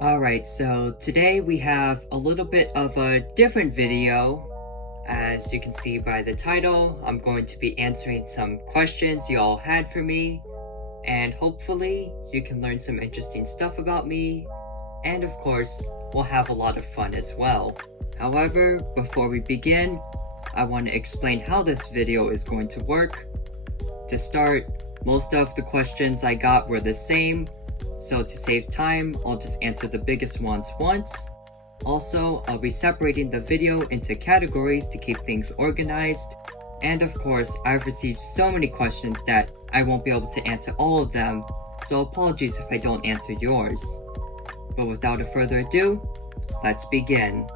Alright, so today we have a little bit of a different video. As you can see by the title, I'm going to be answering some questions you all had for me, and hopefully you can learn some interesting stuff about me, and of course, we'll have a lot of fun as well. However, before we begin, I want to explain how this video is going to work. To start, most of the questions I got were the same, so to save time, I'll just answer the biggest ones once. Also, I'll be separating the video into categories to keep things organized. And of course, I've received so many questions that I won't be able to answer all of them, so apologies if I don't answer yours. But without further ado, let's begin.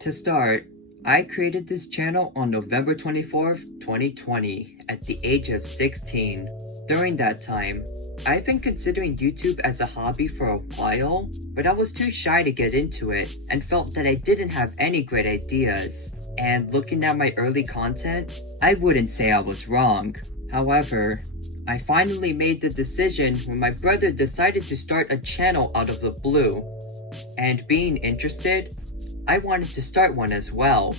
To start, I created this channel on November 24th, 2020, at the age of 16. During that time, I've been considering YouTube as a hobby for a while, but I was too shy to get into it and felt that I didn't have any great ideas. And looking at my early content, I wouldn't say I was wrong. However, I finally made the decision when my brother decided to start a channel out of the blue. And being interested, I wanted to start one as well.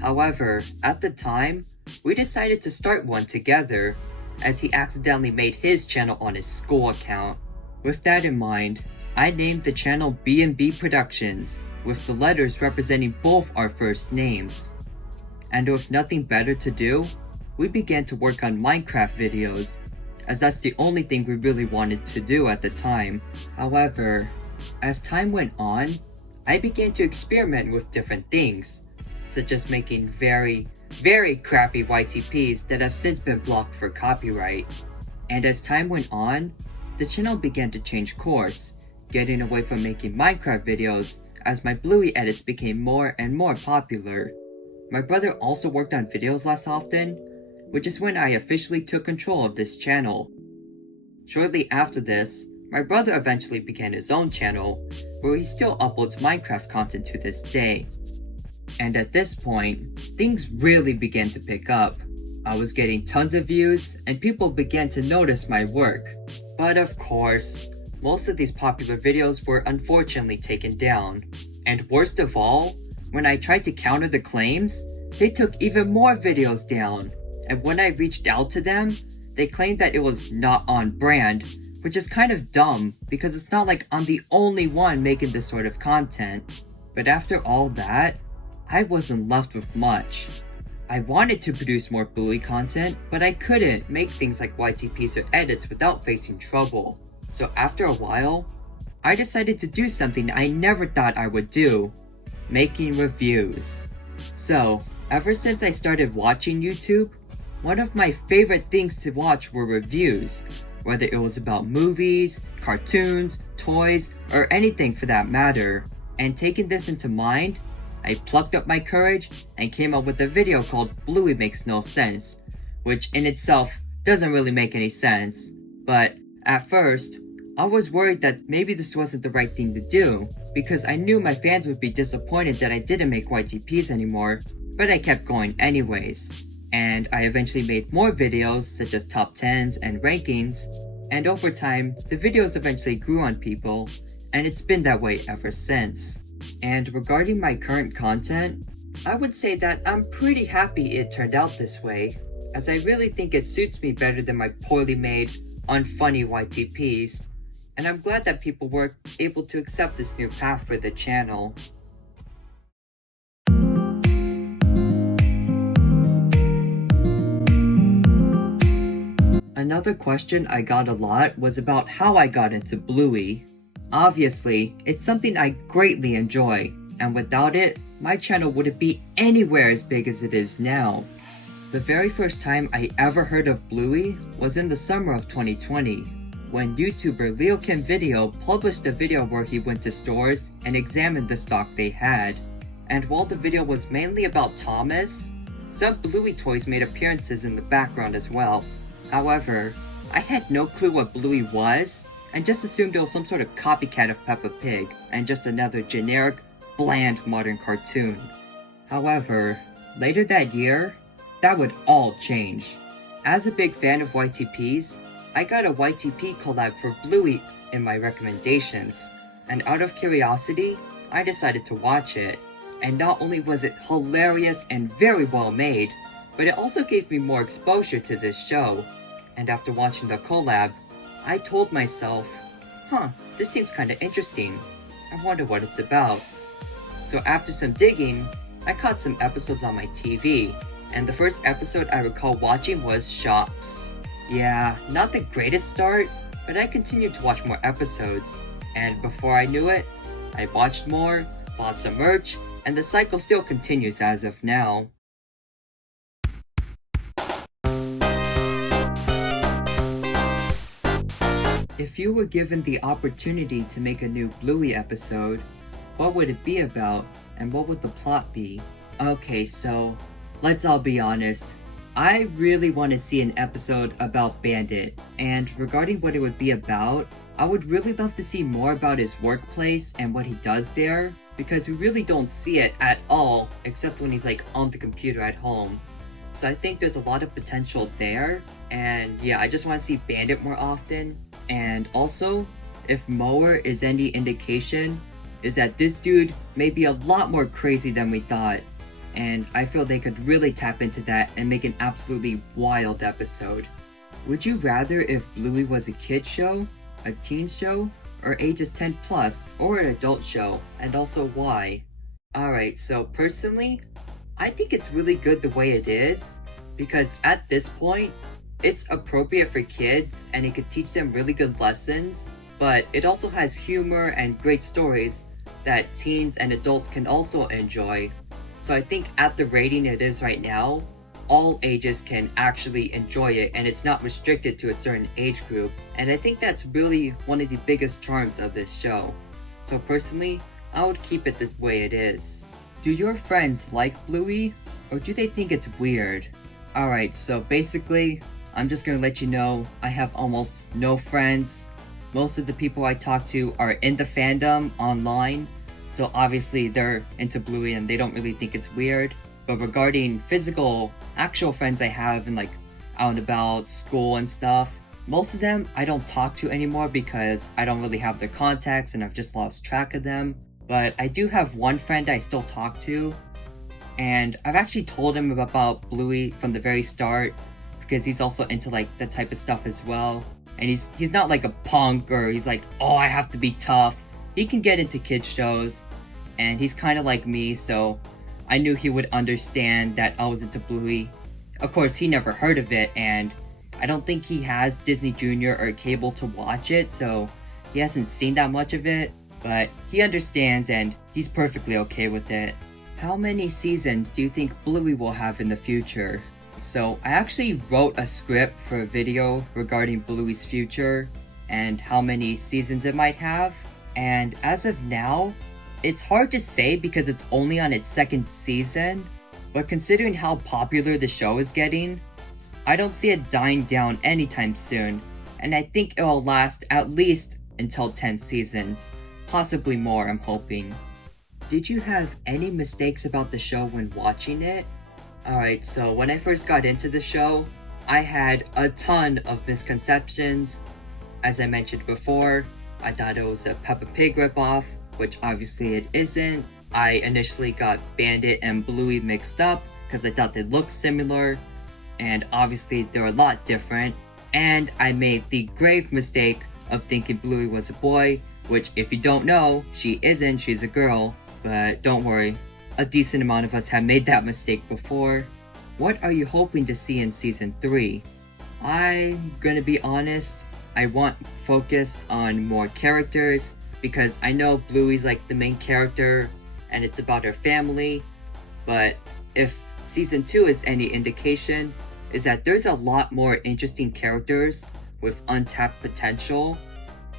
However, at the time, we decided to start one together, as he accidentally made his channel on his school account. With that in mind, I named the channel B&B Productions, with the letters representing both our first names. And with nothing better to do, we began to work on Minecraft videos, as that's the only thing we really wanted to do at the time. However, as time went on, I began to experiment with different things, such as making very crappy YTPs that have since been blocked for copyright. And as time went on, the channel began to change course, getting away from making Minecraft videos as my Bluey edits became more and more popular. My brother also worked on videos less often, which is when I officially took control of this channel. Shortly after this, my brother eventually began his own channel, where he still uploads Minecraft content to this day. And at this point, things really began to pick up. I was getting tons of views, and people began to notice my work. But of course, most of these popular videos were unfortunately taken down. And worst of all, when I tried to counter the claims, they took even more videos down. And when I reached out to them, they claimed that it was not on brand, which is kind of dumb because it's not like I'm the only one making this sort of content. But after all that, I wasn't left with much. I wanted to produce more Bluey content, but I couldn't make things like YTPs or edits without facing trouble. So after a while, I decided to do something I never thought I would do: making reviews. So, ever since I started watching YouTube, one of my favorite things to watch were reviews, whether it was about movies, cartoons, toys, or anything for that matter. And taking this into mind, I plucked up my courage and came up with a video called Bluey Makes No Sense, which in itself doesn't really make any sense. But at first, I was worried that maybe this wasn't the right thing to do, because I knew my fans would be disappointed that I didn't make YTPs anymore, but I kept going anyways. And I eventually made more videos such as top 10s and rankings, and over time, the videos eventually grew on people, and it's been that way ever since. And regarding my current content, I would say that I'm pretty happy it turned out this way, as I really think it suits me better than my poorly made, unfunny YTPs, and I'm glad that people were able to accept this new path for the channel. Another question I got a lot was about how I got into Bluey. Obviously, it's something I greatly enjoy, and without it, my channel wouldn't be anywhere as big as it is now. The very first time I ever heard of Bluey was in the summer of 2020, when YouTuber Leokim Video published a video where he went to stores and examined the stock they had. And while the video was mainly about Thomas, some Bluey toys made appearances in the background as well. However, I had no clue what Bluey was, and just assumed it was some sort of copycat of Peppa Pig and just another generic, bland modern cartoon. However, later that year, that would all change. As a big fan of YTPs, I got a YTP collab for Bluey in my recommendations, and out of curiosity, I decided to watch it. And not only was it hilarious and very well made, but it also gave me more exposure to this show. And after watching the collab, I told myself, this seems kinda interesting. I wonder what it's about. So after some digging, I caught some episodes on my TV, and the first episode I recall watching was Shops. Yeah, not the greatest start, but I continued to watch more episodes, and before I knew it, I watched more, bought some merch, and the cycle still continues as of now. If you were given the opportunity to make a new Bluey episode, what would it be about, and what would the plot be? Okay, so let's all be honest. I really want to see an episode about Bandit, and regarding what it would be about, I would really love to see more about his workplace and what he does there, because we really don't see it at all, except when he's like on the computer at home. So I think there's a lot of potential there, and yeah, I just want to see Bandit more often. And also, if Mower is any indication, is that this dude may be a lot more crazy than we thought. And I feel they could really tap into that and make an absolutely wild episode. Would you rather if Bluey was a kid's show, a teen show, or ages 10 plus, or an adult show, and also why? Alright, so personally, I think it's really good the way it is, because at this point, it's appropriate for kids and it could teach them really good lessons, but it also has humor and great stories that teens and adults can also enjoy. So I think at the rating it is right now, all ages can actually enjoy it and it's not restricted to a certain age group. And I think that's really one of the biggest charms of this show. So personally, I would keep it this way it is. Do your friends like Bluey, or do they think it's weird? Alright, so basically, I'm just gonna let you know, I have almost no friends. Most of the people I talk to are in the fandom online, so obviously they're into Bluey and they don't really think it's weird. But regarding physical, actual friends I have in like out and about, school and stuff, most of them I don't talk to anymore because I don't really have their contacts and I've just lost track of them. But I do have one friend I still talk to, and I've actually told him about Bluey from the very start, because he's also into like that type of stuff as well. And he's not like a punk or he's like, oh, I have to be tough. He can get into kids shows, and he's kind of like me, so I knew he would understand that I was into Bluey. Of course, he never heard of it, and I don't think he has Disney Junior or cable to watch it, so he hasn't seen that much of it, but he understands and he's perfectly okay with it. How many seasons do you think Bluey will have in the future? So I actually wrote a script for a video regarding Bluey's future and how many seasons it might have. And as of now, it's hard to say because it's only on its second season, but considering how popular the show is getting, I don't see it dying down anytime soon, and I think it will last at least until 10 seasons, possibly more, I'm hoping. Did you have any mistakes about the show when watching it? Alright, so when I first got into the show, I had a ton of misconceptions. As I mentioned before, I thought it was a Peppa Pig ripoff, which obviously it isn't. I initially got Bandit and Bluey mixed up because I thought they looked similar, and obviously they're a lot different. And I made the grave mistake of thinking Bluey was a boy, which if you don't know, she isn't, she's a girl. But don't worry, a decent amount of us have made that mistake before. What are you hoping to see in Season 3? I'm gonna be honest, I want focus on more characters, because I know Bluey's like the main character, and it's about her family, but if Season 2 is any indication, is that there's a lot more interesting characters with untapped potential,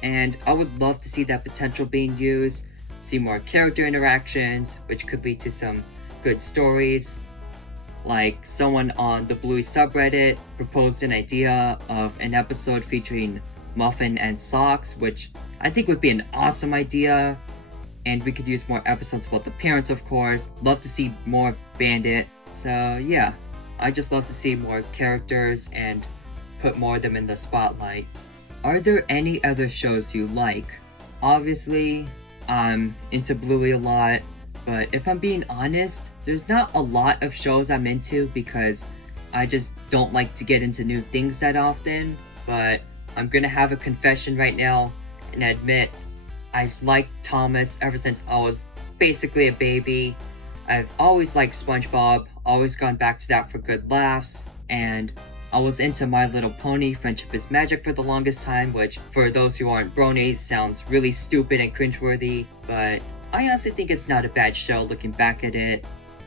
and I would love to see that potential being used, see more character interactions, which could lead to some good stories. Like someone on the Bluey subreddit proposed an idea of an episode featuring Muffin and Socks, which I think would be an awesome idea. And we could use more episodes about the parents, of course. Love to see more Bandit. So yeah, I just love to see more characters and put more of them in the spotlight. Are there any other shows you like? Obviously, I'm into Bluey a lot, but if I'm being honest, there's not a lot of shows I'm into because I just don't like to get into new things that often. But I'm gonna have a confession right now and admit I've liked Thomas ever since I was basically a baby. I've always liked SpongeBob, always gone back to that for good laughs, and I was into My Little Pony, Friendship is Magic for the longest time, which for those who aren't bronies sounds really stupid and cringeworthy, but I honestly think it's not a bad show looking back at it.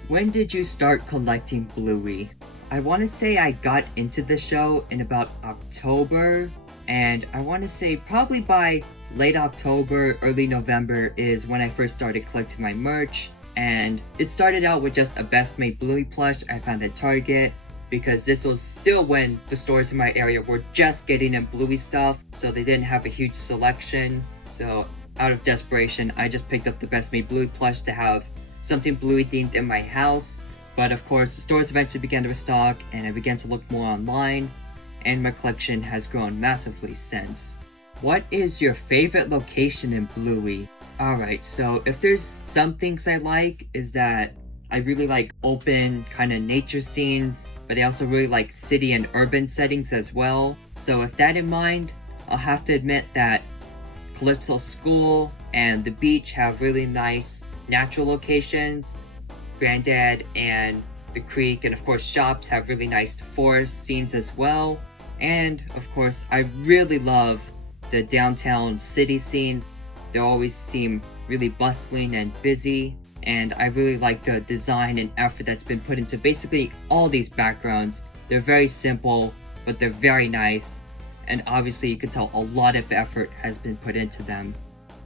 When did you start collecting Bluey? I want to say I got into the show in about October, and I want to say probably by late October, early November is when I first started collecting my merch. And it started out with just a Best Made Bluey plush I found at Target, because this was still when the stores in my area were just getting in Bluey stuff, so they didn't have a huge selection. So out of desperation, I just picked up the Best Made Bluey plush to have something Bluey themed in my house. But of course, the stores eventually began to restock, and I began to look more online, and my collection has grown massively since. What is your favorite location in Bluey? Alright, so if there's some things I like, is that I really like open kind of nature scenes, but I also really like city and urban settings as well. So with that in mind, I'll have to admit that Calypso School and the beach have really nice natural locations. Granddad and the creek and of course shops have really nice forest scenes as well. And of course, I really love the downtown city scenes. They always seem really bustling and busy, and I really like the design and effort that's been put into basically all these backgrounds. They're very simple, but they're very nice, and obviously you can tell a lot of effort has been put into them.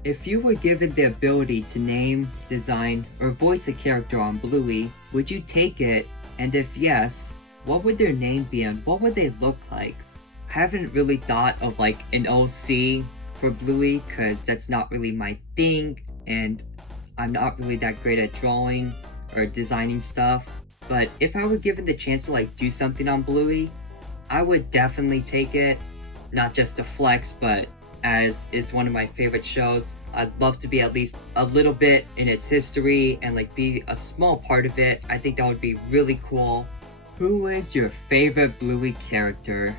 If you were given the ability to name, design, or voice a character on Bluey, would you take it? And if yes, what would their name be and what would they look like? I haven't really thought of like an OC for Bluey, because that's not really my thing, and I'm not really that great at drawing or designing stuff. But if I were given the chance to like do something on Bluey, I would definitely take it. Not just to flex, but as it's one of my favorite shows, I'd love to be at least a little bit in its history and like be a small part of it. I think that would be really cool. Who is your favorite Bluey character?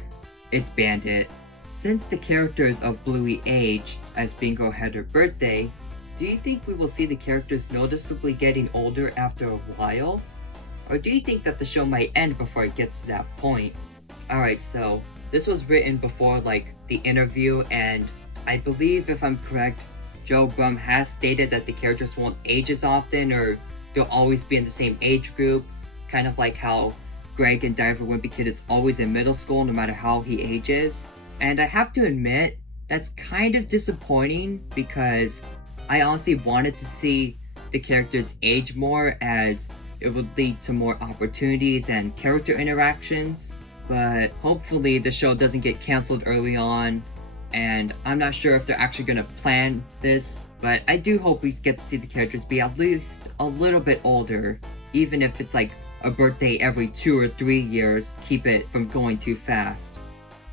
It's Bandit. Since the characters of Bluey age as Bingo had her birthday, do you think we will see the characters noticeably getting older after a while? Or do you think that the show might end before it gets to that point? Alright, so this was written before like the interview, and I believe if I'm correct, Joe Brum has stated that the characters won't age as often, or they'll always be in the same age group, kind of like how Greg and Diver Wimpy Kid is always in middle school no matter how he ages. And I have to admit, that's kind of disappointing because I honestly wanted to see the characters age more, as it would lead to more opportunities and character interactions. But hopefully the show doesn't get cancelled early on, and I'm not sure if they're actually going to plan this, but I do hope we get to see the characters be at least a little bit older, even if it's like a birthday every 2 or 3 years, keep it from going too fast.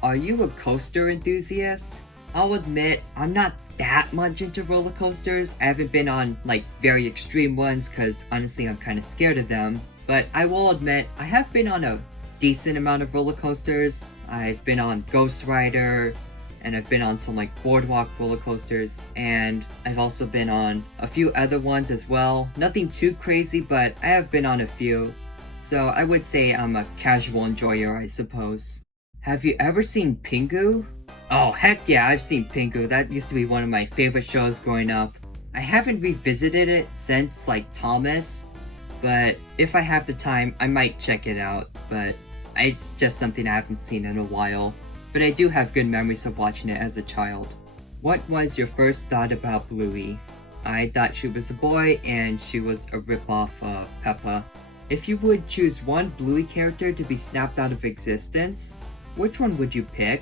Are you a coaster enthusiast? I'll admit, I'm not that much into roller coasters. I haven't been on like very extreme ones because honestly I'm kind of scared of them. But I will admit, I have been on a decent amount of roller coasters. I've been on Ghost Rider, and I've been on some like boardwalk roller coasters, and I've also been on a few other ones as well. Nothing too crazy, but I have been on a few. So I would say I'm a casual enjoyer, I suppose. Have you ever seen Pingu? Oh heck yeah, I've seen Pingu. That used to be one of my favorite shows growing up. I haven't revisited it since like Thomas, but if I have the time, I might check it out. But it's just something I haven't seen in a while. But I do have good memories of watching it as a child. What was your first thought about Bluey? I thought she was a boy and she was a ripoff of Peppa. If you would choose one Bluey character to be snapped out of existence, which one would you pick?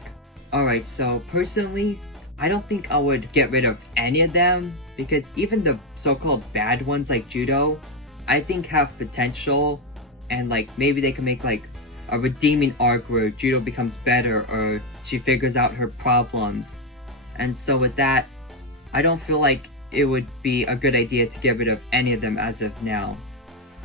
Alright, so personally, I don't think I would get rid of any of them, because even the so-called bad ones like Judo, I think have potential, and like maybe they can make like a redeeming arc where Judo becomes better or she figures out her problems. And so with that, I don't feel like it would be a good idea to get rid of any of them as of now.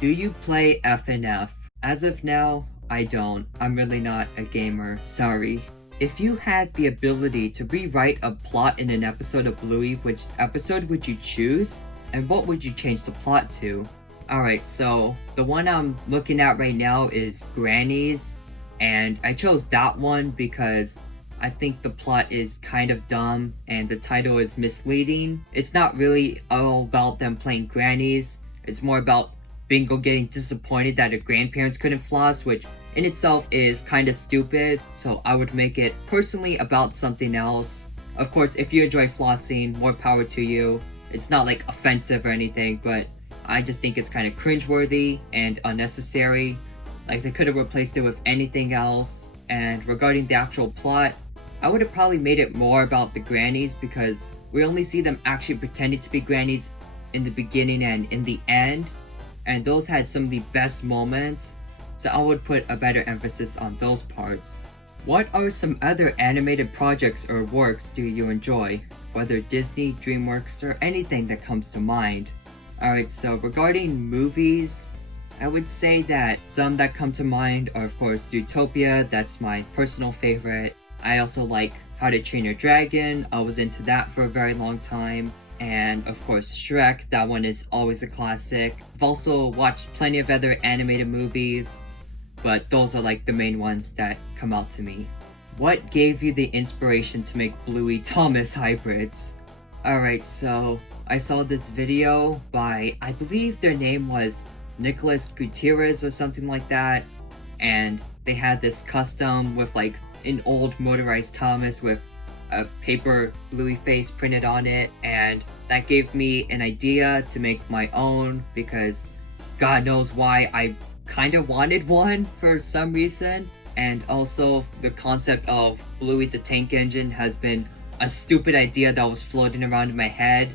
Do you play FNF? As of now, I don't. I'm really not a gamer, sorry. If you had the ability to rewrite a plot in an episode of Bluey, which episode would you choose? And what would you change the plot to? Alright, so the one I'm looking at right now is Granny's, and I chose that one because I think the plot is kind of dumb and the title is misleading. It's not really all about them playing grannies. It's more about Bingo getting disappointed that her grandparents couldn't floss, which in itself is kind of stupid. So I would make it personally about something else. Of course, if you enjoy flossing, more power to you. It's not like offensive or anything, but I just think it's kind of cringeworthy and unnecessary. Like they could have replaced it with anything else. And regarding the actual plot, I would have probably made it more about the grannies because we only see them actually pretending to be grannies in the beginning and in the end, and those had some of the best moments, so I would put a better emphasis on those parts. What are some other animated projects or works do you enjoy, whether Disney, DreamWorks, or anything that comes to mind? Alright, so regarding movies, I would say that some that come to mind are of course Zootopia, that's my personal favorite. I also like How to Train Your Dragon, I was into that for a very long time. And of course Shrek, that one is always a classic. I've also watched plenty of other animated movies, but those are like the main ones that come out to me. What gave you the inspiration to make Bluey Thomas hybrids? Alright, so I saw this video by, I believe their name was Nicholas Gutierrez or something like that, and they had this custom with like an old motorized Thomas with a paper Bluey face printed on it, and that gave me an idea to make my own because God knows why I kind of wanted one for some reason. And also the concept of Bluey the Tank Engine has been a stupid idea that was floating around in my head,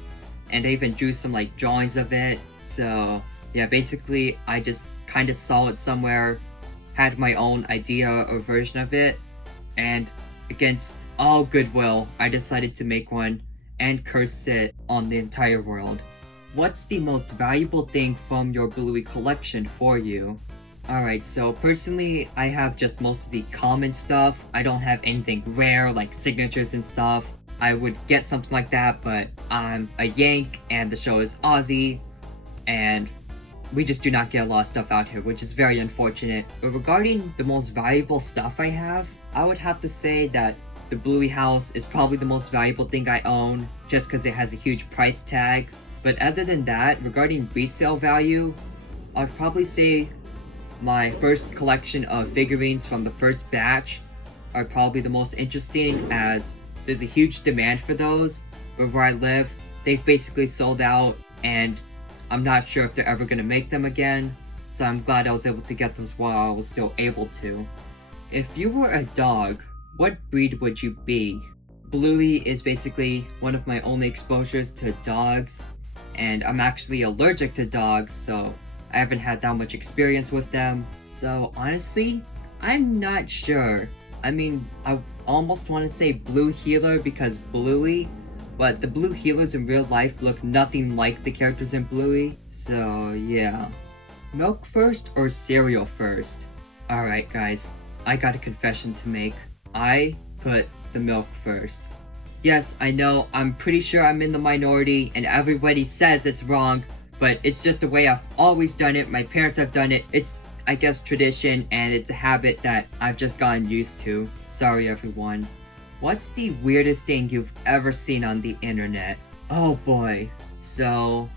and I even drew some like drawings of it. So yeah, basically I just kind of saw it somewhere, had my own idea or version of it, and against all goodwill, I decided to make one and curse it on the entire world. What's the most valuable thing from your Bluey collection for you? Alright, so personally, I have just most of the common stuff. I don't have anything rare like signatures and stuff. I would get something like that, but I'm a Yank and the show is Aussie, and we just do not get a lot of stuff out here, which is very unfortunate. But regarding the most valuable stuff I have, I would have to say that the Bluey house is probably the most valuable thing I own, just because it has a huge price tag. But other than that, regarding resale value, I'd probably say my first collection of figurines from the first batch are probably the most interesting, as there's a huge demand for those. But where I live, they've basically sold out, and I'm not sure if they're ever going to make them again, so I'm glad I was able to get those while I was still able to. If you were a dog, what breed would you be? Bluey is basically one of my only exposures to dogs, and I'm actually allergic to dogs, so I haven't had that much experience with them. So honestly, I'm not sure. I mean, I almost want to say Blue Healer because Bluey, but the Blue Healers in real life look nothing like the characters in Bluey, so yeah. Milk first or cereal first? Alright guys, I got a confession to make. I put the milk first. Yes, I know, I'm pretty sure I'm in the minority and everybody says it's wrong, but it's just the way I've always done it. My parents have done it. It's, I guess, tradition, and it's a habit that I've just gotten used to. Sorry everyone. What's the weirdest thing you've ever seen on the internet? Oh boy. So,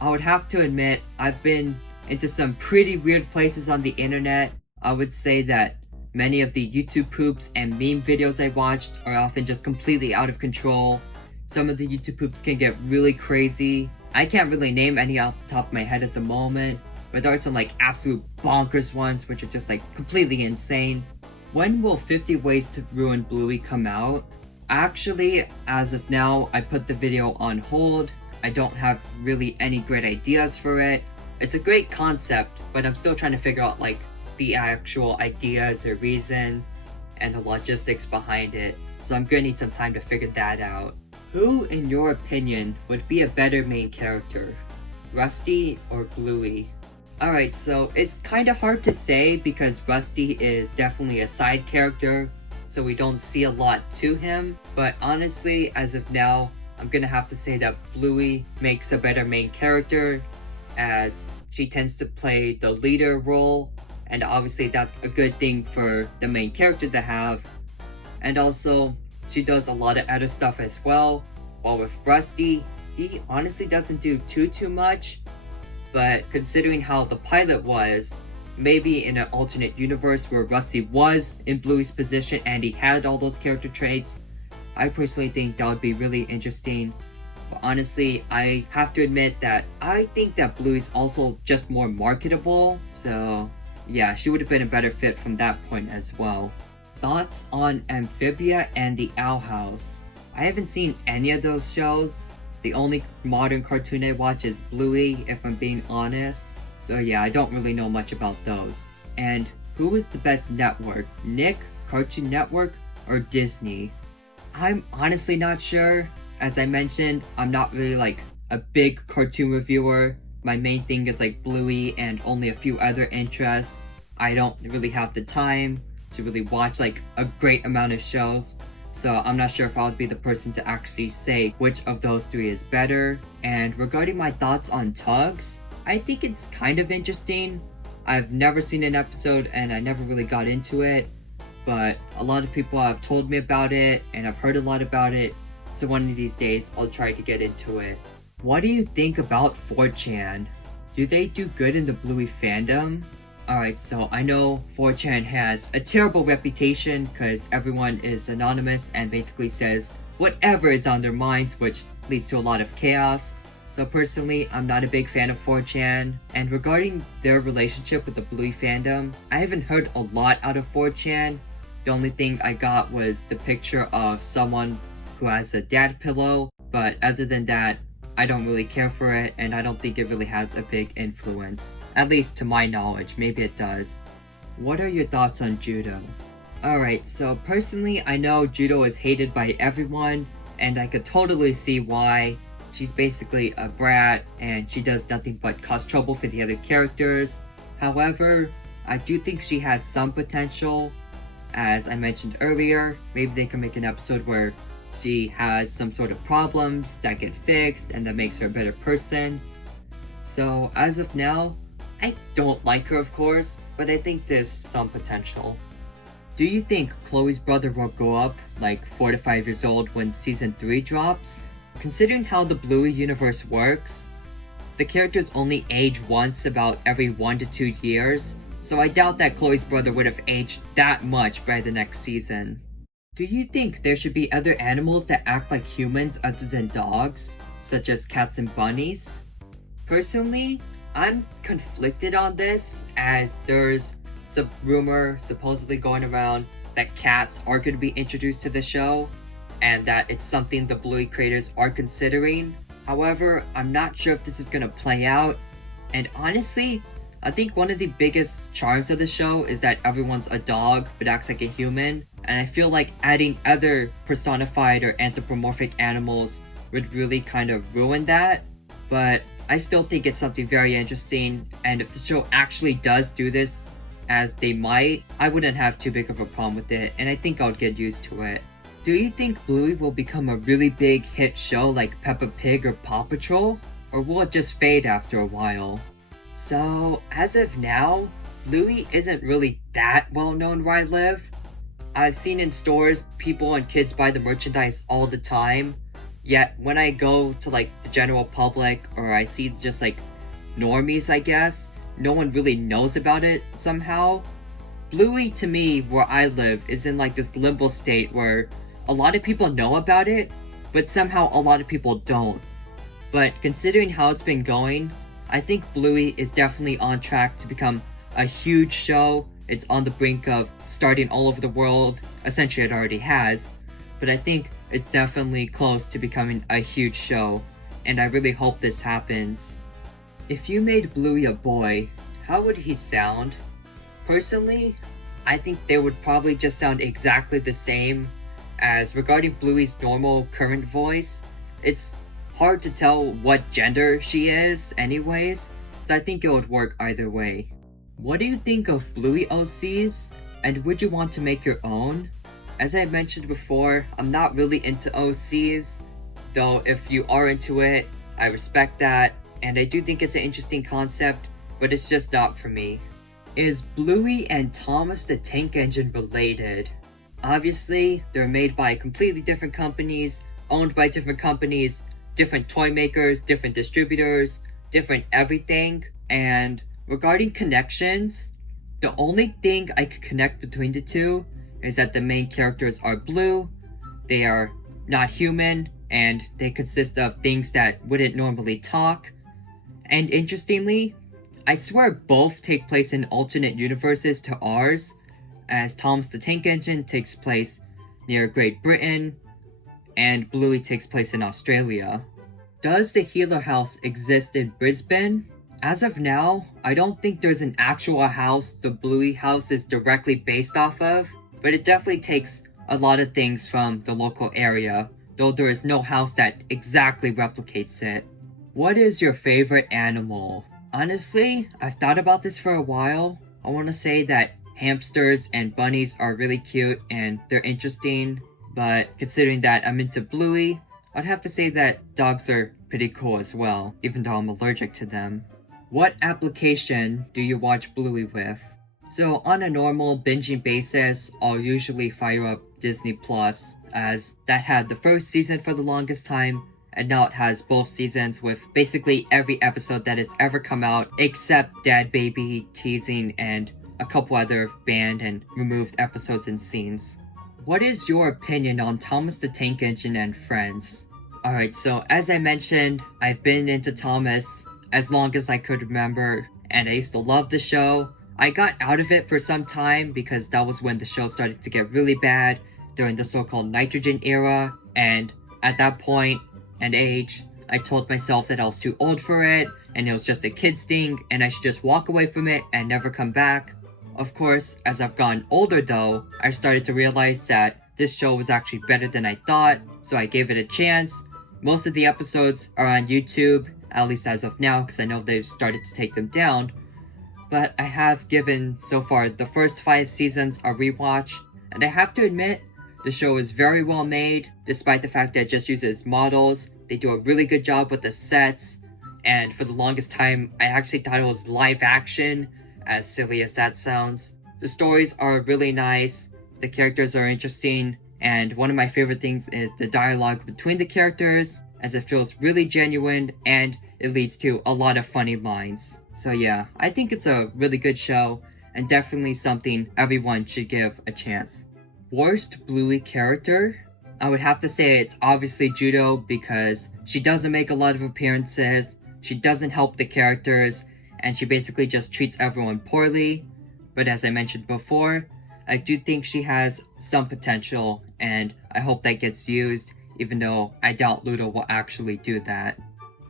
I would have to admit, I've been into some pretty weird places on the internet. I would say that many of the YouTube poops and meme videos I watched are often just completely out of control. Some of the YouTube poops can get really crazy. I can't really name any off the top of my head at the moment, but there are some like absolute bonkers ones which are just like completely insane. When will 50 Ways to Ruin Bluey come out? Actually, as of now, I put the video on hold. I don't have really any great ideas for it. It's a great concept, but I'm still trying to figure out like the actual ideas or reasons and the logistics behind it. So I'm gonna need some time to figure that out. Who, in your opinion, would be a better main character? Rusty or Bluey? Alright, so it's kind of hard to say because Rusty is definitely a side character, so we don't see a lot to him. But honestly, as of now, I'm gonna have to say that Bluey makes a better main character, as she tends to play the leader role, and obviously that's a good thing for the main character to have. And also, she does a lot of other stuff as well, while with Rusty, he honestly doesn't do too much. But considering how the pilot was, maybe in an alternate universe where Rusty was in Bluey's position and he had all those character traits, I personally think that would be really interesting. But honestly, I have to admit that I think that Bluey's also just more marketable, so yeah, she would have been a better fit from that point as well. Thoughts on Amphibia and the Owl House? I haven't seen any of those shows. The only modern cartoon I watch is Bluey, if I'm being honest. So yeah, I don't really know much about those. And who is the best network? Nick, Cartoon Network, or Disney? I'm honestly not sure. As I mentioned, I'm not really like a big cartoon reviewer. My main thing is like Bluey and only a few other interests. I don't really have the time to really watch like a great amount of shows. So I'm not sure if I would be the person to actually say which of those three is better. And regarding my thoughts on Tugs, I think it's kind of interesting. I've never seen an episode and I never really got into it, but a lot of people have told me about it and I've heard a lot about it. So one of these days I'll try to get into it. What do you think about 4chan? Do they do good in the Bluey fandom? Alright, so I know 4chan has a terrible reputation because everyone is anonymous and basically says whatever is on their minds, which leads to a lot of chaos. So personally, I'm not a big fan of 4chan. And regarding their relationship with the Bluey fandom, I haven't heard a lot out of 4chan. The only thing I got was the picture of someone who has a dad pillow, but other than that, I don't really care for it, and I don't think it really has a big influence. At least to my knowledge, maybe it does. What are your thoughts on Judo? Alright, so personally, I know Judo is hated by everyone, and I could totally see why. She's basically a brat, and she does nothing but cause trouble for the other characters. However, I do think she has some potential. As I mentioned earlier, maybe they can make an episode where she has some sort of problems that get fixed and that makes her a better person. So as of now, I don't like her of course, but I think there's some potential. Do you think Chloe's brother will grow up like 4 to 5 years old when season 3 drops? Considering how the Bluey universe works, the characters only age once about every 1 to 2 years, so I doubt that Chloe's brother would have aged that much by the next season. Do you think there should be other animals that act like humans other than dogs, such as cats and bunnies? Personally, I'm conflicted on this, as there's some rumor supposedly going around that cats are going to be introduced to the show, and that it's something the Bluey creators are considering. However, I'm not sure if this is going to play out, and honestly, I think one of the biggest charms of the show is that everyone's a dog but acts like a human, and I feel like adding other personified or anthropomorphic animals would really kind of ruin that. But I still think it's something very interesting, and if the show actually does do this, as they might, I wouldn't have too big of a problem with it, and I think I would get used to it. Do you think Bluey will become a really big hit show like Peppa Pig or Paw Patrol? Or will it just fade after a while? So, as of now, Bluey isn't really that well known where I live. I've seen in stores, people and kids buy the merchandise all the time. Yet, when I go to like the general public, or I see just like normies I guess, no one really knows about it somehow. Bluey, to me, where I live, is in like this limbo state where a lot of people know about it, but somehow a lot of people don't. But considering how it's been going, I think Bluey is definitely on track to become a huge show it's on the brink of starting all over the world. Essentially, it already has. But I think it's definitely close to becoming a huge show. And I really hope this happens. If you made Bluey a boy, how would he sound? Personally, I think they would probably just sound exactly the same. As regarding Bluey's normal current voice, it's hard to tell what gender she is anyways, so I think it would work either way. What do you think of Bluey OCs, and would you want to make your own? As I mentioned before, I'm not really into OCs, though if you are into it, I respect that, and I do think it's an interesting concept, but it's just not for me. Is Bluey and Thomas the Tank Engine related? Obviously, they're made by completely different companies, owned by different companies, different toy makers, different distributors, different everything. And regarding connections, the only thing I could connect between the two is that the main characters are blue, they are not human, and they consist of things that wouldn't normally talk. And interestingly, I swear both take place in alternate universes to ours, as Thomas the Tank Engine takes place near Great Britain, and Bluey takes place in Australia. Does the Healer House exist in Brisbane? As of now, I don't think there's an actual house the Bluey house is directly based off of, but it definitely takes a lot of things from the local area, though there is no house that exactly replicates it. What is your favorite animal? Honestly, I've thought about this for a while. I want to say that hamsters and bunnies are really cute and they're interesting, but considering that I'm into Bluey, I'd have to say that dogs are pretty cool as well, even though I'm allergic to them. What application do you watch Bluey with? So on a normal binging basis, I'll usually fire up Disney Plus, as that had the first season for the longest time, and now it has both seasons with basically every episode that has ever come out except Dad Baby, Teasing, and a couple other banned and removed episodes and scenes. What is your opinion on Thomas the Tank Engine and Friends? Alright, so as I mentioned, I've been into Thomas as long as I could remember, and I used to love the show. I got out of it for some time because that was when the show started to get really bad during the so-called nitrogen era, and at that point and age, I told myself that I was too old for it, and it was just a kid's thing, and I should just walk away from it and never come back. Of course, as I've gotten older though, I started to realize that this show was actually better than I thought, so I gave it a chance. Most of the episodes are on YouTube, at least as of now, because I know they've started to take them down. But I have given, so far, the first 5 seasons a rewatch, and I have to admit, the show is very well made, despite the fact that it just uses models. They do a really good job with the sets, and for the longest time, I actually thought it was live action, as silly as that sounds. The stories are really nice, the characters are interesting, and one of my favorite things is the dialogue between the characters, as it feels really genuine, and it leads to a lot of funny lines. So yeah, I think it's a really good show, and definitely something everyone should give a chance. Worst Bluey character? I would have to say it's obviously Judo, because she doesn't make a lot of appearances, she doesn't help the characters, and she basically just treats everyone poorly. But as I mentioned before, I do think she has some potential, and I hope that gets used, even though I doubt Ludo will actually do that.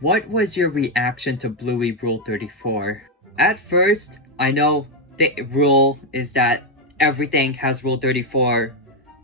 What was your reaction to Bluey Rule 34? At first, I know the rule is that everything has Rule 34,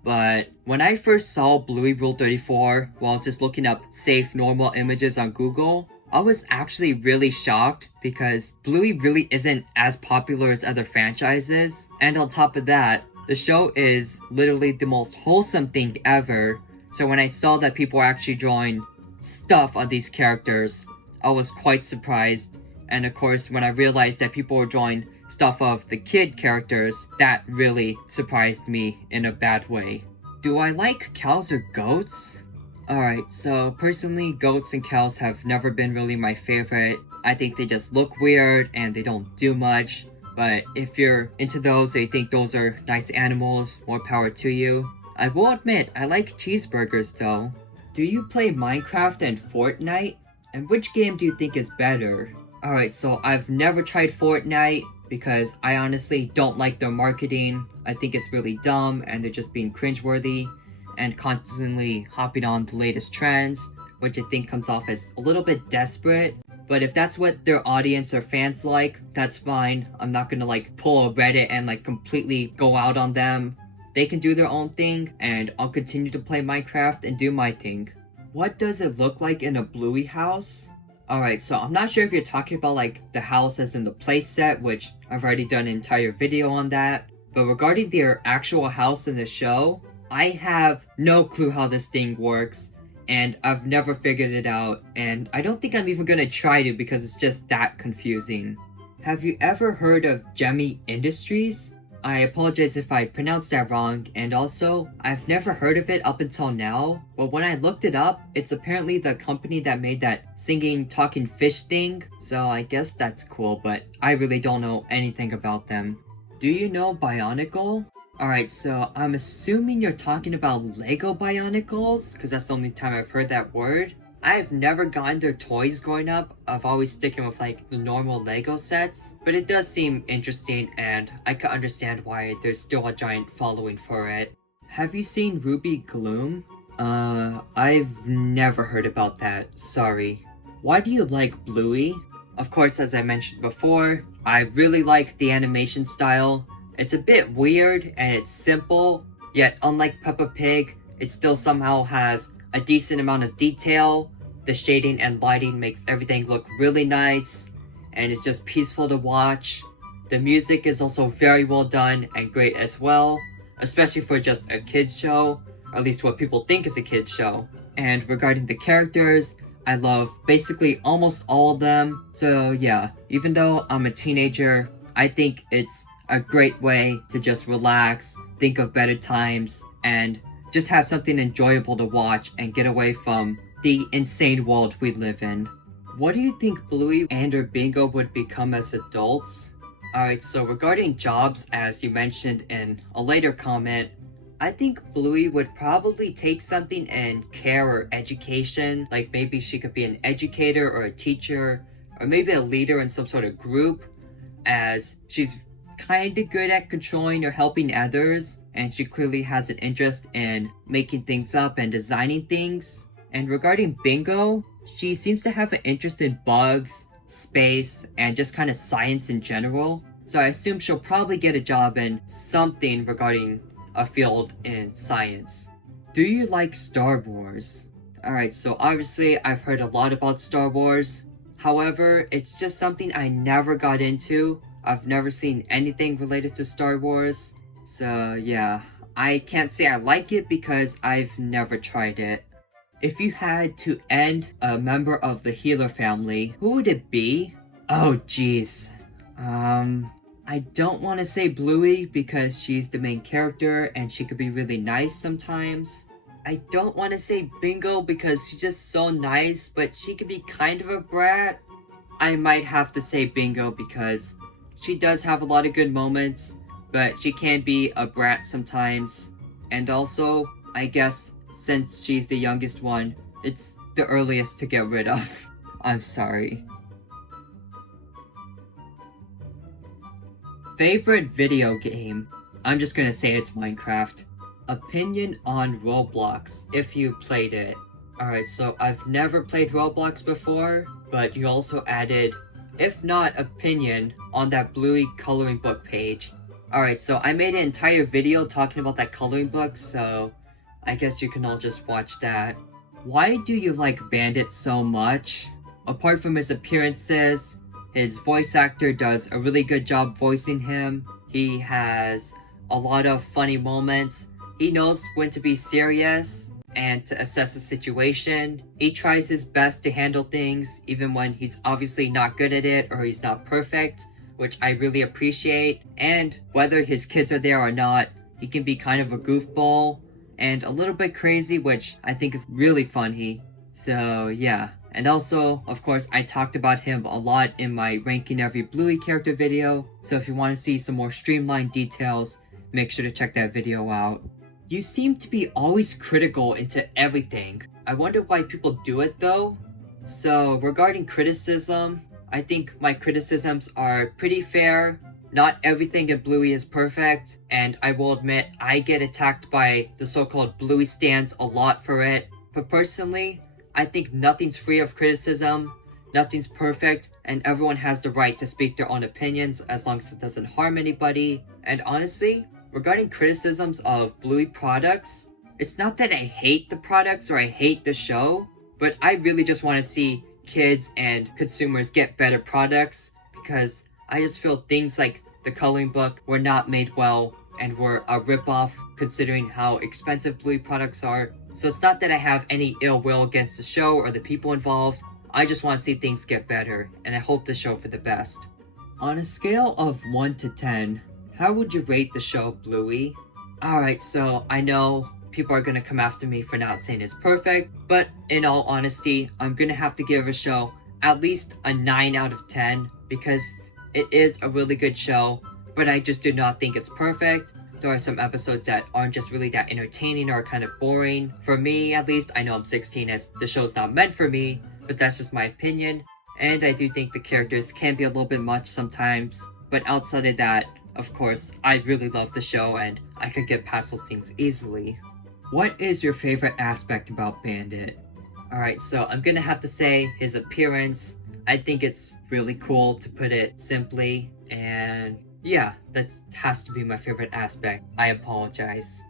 but when I first saw Bluey Rule 34 while I was just looking up safe normal images on Google, I was actually really shocked because Bluey really isn't as popular as other franchises, and on top of that, the show is literally the most wholesome thing ever. So when I saw that people were actually drawing stuff on these characters, I was quite surprised. And of course, when I realized that people were drawing stuff of the kid characters, that really surprised me in a bad way. Do I like cows or goats? Alright, so personally, goats and cows have never been really my favorite. I think they just look weird and they don't do much. But if you're into those or you think those are nice animals, more power to you. I will admit, I like cheeseburgers though. Do you play Minecraft and Fortnite? And which game do you think is better? Alright, so I've never tried Fortnite, because I honestly don't like their marketing. I think it's really dumb and they're just being cringeworthy and constantly hopping on the latest trends, which I think comes off as a little bit desperate. But if that's what their audience or fans like, that's fine. I'm not gonna like pull a Reddit and like completely go out on them. They can do their own thing, and I'll continue to play Minecraft and do my thing. What does it look like in a Bluey house? Alright, so I'm not sure if you're talking about like the house as in the playset, which I've already done an entire video on that. But regarding their actual house in the show, I have no clue how this thing works, and I've never figured it out, and I don't think I'm even gonna try to because it's just that confusing. Have you ever heard of Gemmy Industries? I apologize if I pronounced that wrong, and also, I've never heard of it up until now, but when I looked it up, it's apparently the company that made that singing talking fish thing, so I guess that's cool, but I really don't know anything about them. Do you know Bionicle? Alright, so I'm assuming you're talking about Lego Bionicles, because that's the only time I've heard that word. I've never gotten their toys growing up. I've always sticking with like the normal Lego sets, but it does seem interesting and I can understand why there's still a giant following for it. Have you seen Ruby Gloom? I've never heard about that, sorry. Why do you like Bluey? Of course, as I mentioned before, I really like the animation style. It's a bit weird and it's simple, yet unlike Peppa Pig, it still somehow has a decent amount of detail. The shading and lighting makes everything look really nice, and it's just peaceful to watch. The music is also very well done and great as well, especially for just a kids show, or at least what people think is a kids show. And regarding the characters, I love basically almost all of them. So yeah, even though I'm a teenager, I think it's a great way to just relax, think of better times, and just have something enjoyable to watch and get away from the insane world we live in. What do you think Bluey and or Bingo would become as adults? Alright, so regarding jobs, as you mentioned in a later comment, I think Bluey would probably take something in care or education, like maybe she could be an educator or a teacher, or maybe a leader in some sort of group, as she's kinda good at controlling or helping others, and she clearly has an interest in making things up and designing things. And regarding Bingo, she seems to have an interest in bugs, space, and just kind of science in general. So I assume she'll probably get a job in something regarding a field in science. Do you like Star Wars? Alright, so obviously I've heard a lot about Star Wars. However, it's just something I never got into. I've never seen anything related to Star Wars. So yeah, I can't say I like it because I've never tried it. If you had to end a member of the Healer family, who would it be? Oh jeez. I don't want to say Bluey because she's the main character and she could be really nice sometimes. I don't want to say Bingo because she's just so nice, but she could be kind of a brat. I might have to say Bingo because she does have a lot of good moments, but she can be a brat sometimes. And also, I guess, since she's the youngest one, it's the earliest to get rid of. I'm sorry. Favorite video game? I'm just gonna say it's Minecraft. Opinion on Roblox, if you played it. Alright, so I've never played Roblox before, but you also added, if not opinion, on that Bluey coloring book page. Alright, so I made an entire video talking about that coloring book, so I guess you can all just watch that. Why do you like Bandit so much? Apart from his appearances, his voice actor does a really good job voicing him. He has a lot of funny moments. He knows when to be serious and to assess the situation. He tries his best to handle things even when he's obviously not good at it or he's not perfect, which I really appreciate. And whether his kids are there or not, he can be kind of a goofball and a little bit crazy, which I think is really funny. So yeah. And also, of course, I talked about him a lot in my ranking every Bluey character video, so if you want to see some more streamlined details, make sure to check that video out. You seem to be always critical into everything. I wonder why people do it though. So regarding criticism, I think my criticisms are pretty fair. not everything in Bluey is perfect, and I will admit I get attacked by the so-called Bluey stans a lot for it. But personally, I think nothing's free of criticism, nothing's perfect, and everyone has the right to speak their own opinions as long as it doesn't harm anybody. And honestly, regarding criticisms of Bluey products, it's not that I hate the products or I hate the show, but I really just want to see kids and consumers get better products, because I just feel things like the coloring book were not made well and were a ripoff considering how expensive Bluey products are. So it's not that I have any ill will against the show or the people involved. I just want to see things get better, and I hope the show for the best. On a scale of 1 to 10, how would you rate the show Bluey? Alright, so I know people are gonna come after me for not saying it's perfect, but in all honesty, I'm gonna have to give a show at least a 9 out of 10, because it is a really good show, but I just do not think it's perfect. There are some episodes that aren't just really that entertaining or kind of boring. For me, at least, I know I'm 16 as the show's not meant for me, but that's just my opinion. And I do think the characters can be a little bit much sometimes, but outside of that, of course, I really love the show and I could get past those things easily. What is your favorite aspect about Bandit? Alright, so I'm gonna have to say his appearance. I think it's really cool, to put it simply, and yeah, that has to be my favorite aspect. I apologize.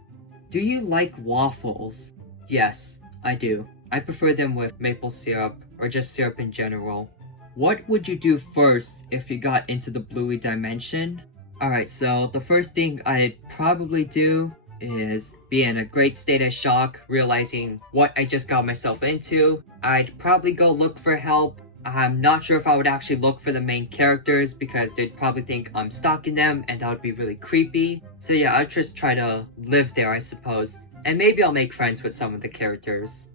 Do you like waffles? Yes, I do. I prefer them with maple syrup, or just syrup in general. What would you do first if you got into the Bluey dimension? Alright, so the first thing I'd probably do is be in a great state of shock, realizing what I just got myself into. I'd probably go look for help. I'm not sure if I would actually look for the main characters, because they'd probably think I'm stalking them and that would be really creepy. So yeah, I'd just try to live there, I suppose. And maybe I'll make friends with some of the characters.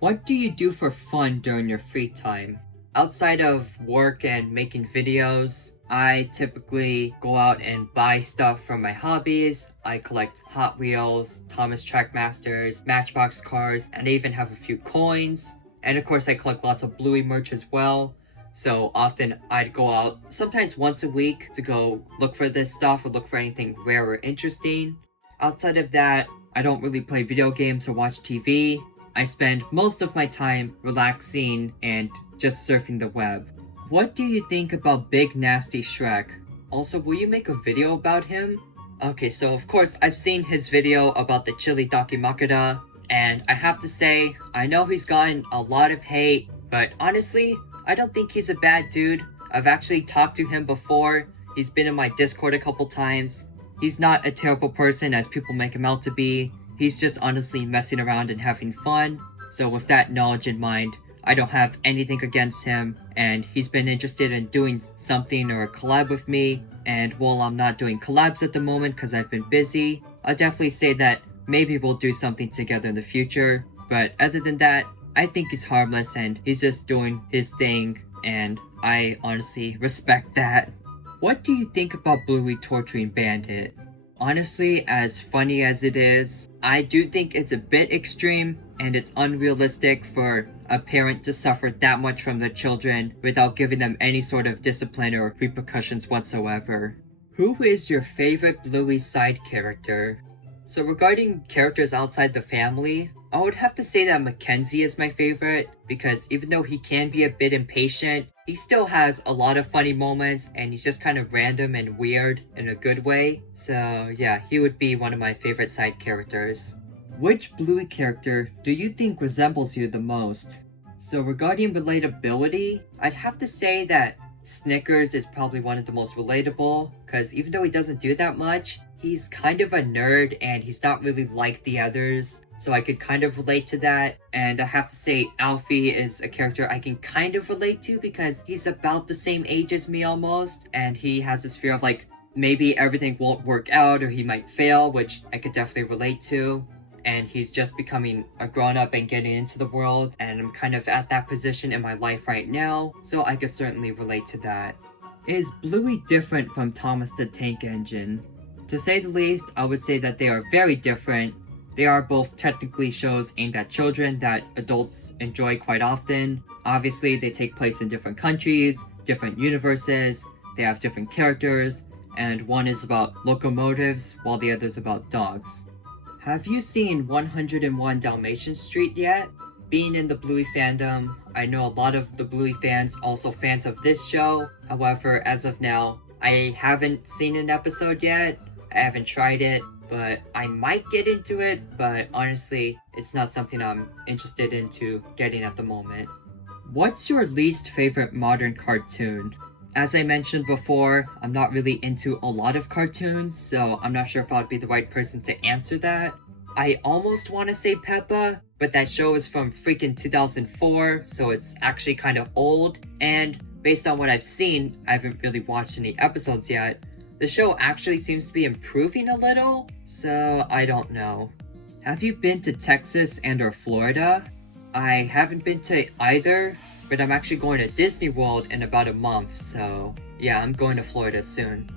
What do you do for fun during your free time? Outside of work and making videos, I typically go out and buy stuff from my hobbies. I collect Hot Wheels, Thomas Trackmasters, Matchbox cars, and I even have a few coins. And of course I collect lots of Bluey merch as well. So often I'd go out sometimes once a week to go look for this stuff or look for anything rare or interesting. Outside of that, I don't really play video games or watch TV. I spend most of my time relaxing and just surfing the web. What do you think about Big Nasty Shrek? Also, will you make a video about him? Okay, so of course I've seen his video about the Chili Dakimakura, and I have to say, I know he's gotten a lot of hate, but honestly, I don't think he's a bad dude. I've actually talked to him before. He's been in my Discord a couple times. He's not a terrible person as people make him out to be. He's just honestly messing around and having fun. So with that knowledge in mind, I don't have anything against him, and he's been interested in doing something or a collab with me. And while I'm not doing collabs at the moment because I've been busy, I'll definitely say that maybe we'll do something together in the future. But other than that, I think he's harmless and he's just doing his thing, and I honestly respect that. What do you think about Bluey torturing Bandit? Honestly, as funny as it is, I do think it's a bit extreme, and it's unrealistic for a parent to suffer that much from their children without giving them any sort of discipline or repercussions whatsoever. Who is your favorite Bluey side character? So regarding characters outside the family, I would have to say that Mackenzie is my favorite, because even though he can be a bit impatient, he still has a lot of funny moments, and he's just kind of random and weird in a good way. So yeah, he would be one of my favorite side characters. Which Bluey character do you think resembles you the most? So regarding relatability, I'd have to say that Snickers is probably one of the most relatable, because even though he doesn't do that much, he's kind of a nerd and he's not really like the others, so I could kind of relate to that. And I have to say Alfie is a character I can kind of relate to because he's about the same age as me almost, and he has this fear of like maybe everything won't work out or he might fail, which I could definitely relate to. And he's just becoming a grown-up and getting into the world, and I'm kind of at that position in my life right now, so I could certainly relate to that. Is Bluey different from Thomas the Tank Engine? To say the least, I would say that they are very different. They are both technically shows aimed at children that adults enjoy quite often. Obviously, they take place in different countries, different universes, they have different characters, and one is about locomotives while the other is about dogs. Have you seen 101 Dalmatian Street yet? Being in the Bluey fandom, I know a lot of the Bluey fans also fans of this show. However, as of now, I haven't seen an episode yet. I haven't tried it, but I might get into it, but honestly, it's not something I'm interested into getting at the moment. What's your least favorite modern cartoon? As I mentioned before, I'm not really into a lot of cartoons, so I'm not sure if I'd be the right person to answer that. I almost want to say Peppa, but that show is from freaking 2004, so it's actually kind of old, and based on what I've seen, I haven't really watched any episodes yet. The show actually seems to be improving a little, so I don't know. Have you been to Texas and/or Florida? I haven't been to either, but I'm actually going to Disney World in about a month, so yeah, I'm going to Florida soon.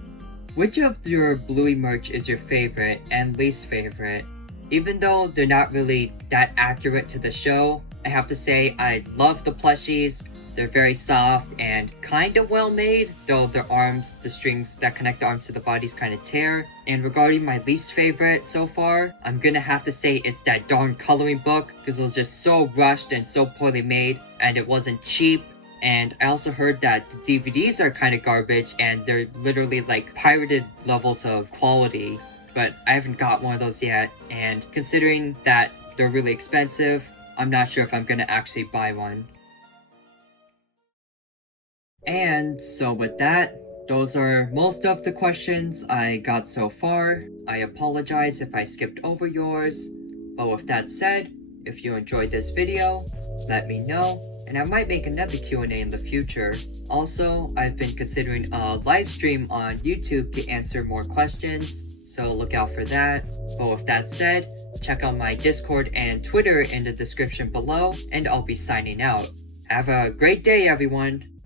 Which of your Bluey merch is your favorite and least favorite? Even though they're not really that accurate to the show, I have to say I love the plushies. They're very soft and kind of well made, though their arms, the strings that connect the arms to the bodies kind of tear. And regarding my least favorite so far, I'm gonna have to say it's that darn coloring book, because it was just so rushed and so poorly made, and it wasn't cheap. And I also heard that the DVDs are kind of garbage and they're literally like pirated levels of quality. But I haven't got one of those yet, and considering that they're really expensive, I'm not sure if I'm gonna actually buy one. And so with that, those are most of the questions I got so far. I apologize if I skipped over yours, but with that said, if you enjoyed this video, let me know, and I might make another Q&A in the future. Also, I've been considering a live stream on YouTube to answer more questions, so look out for that. But with that said, check out my Discord and Twitter in the description below, and I'll be signing out. Have a great day, everyone!